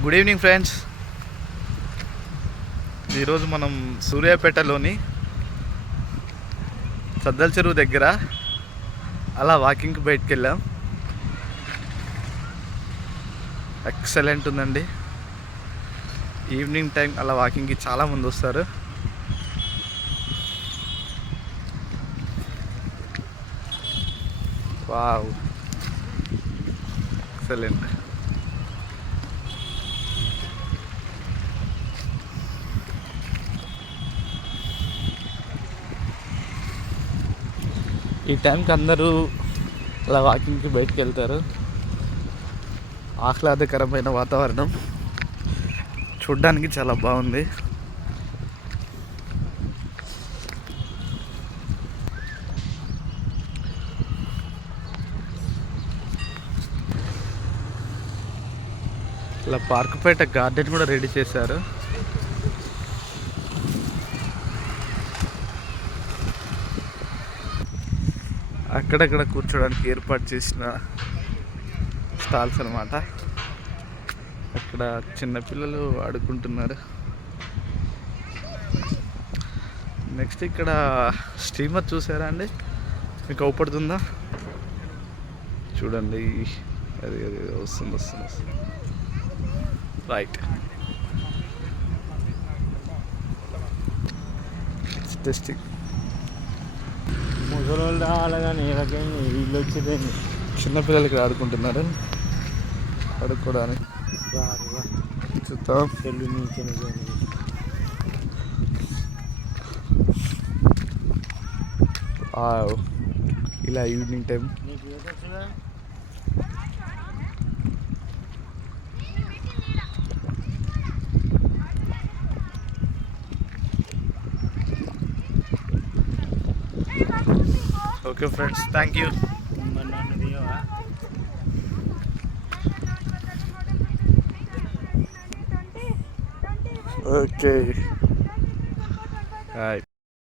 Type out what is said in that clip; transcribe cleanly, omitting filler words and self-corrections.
Good evening friends. ఈరోజు మనం సూర్యాపేటలోని సద్దల చెరువు దగ్గర అలా వాకింగ్కి బయటకు వెళ్ళాం. ఎక్సలెంట్ ఉందండి. ఈవినింగ్ టైం అలా వాకింగ్కి చాలామంది వస్తారు. Wow, excellent. ఈ టైంకి అందరూ అలా వాకింగ్కి బయటకు వెళ్తారు. ఆహ్లాదకరమైన వాతావరణం చూడ్డానికి చాలా బాగుంది. ఇలా పార్క్ బయట గార్డెన్ కూడా రెడీ చేశారు. అక్కడక్కడ కూర్చోడానికి ఏర్పాటు చేసిన స్టాల్స్ అన్నమాట. అక్కడ చిన్నపిల్లలు ఆడుకుంటున్నారు. నెక్స్ట్ ఇక్కడ స్టీమర్ చూసారా అండి? మీకు అవుపడుతుందా? చూడండి, అది అది వస్తుంది. Right, testing. ముసలోళ్ళు రావాలి కానీ ఏదైనా వీళ్ళు వచ్చేదండి. చిన్నపిల్లలు ఇక్కడ ఆడుకుంటున్నారు. ఆడుకోవడానికి చూద్దాం. చెల్లు నుంచి ఇలా evening time okay friends, thank you. Okay, hi.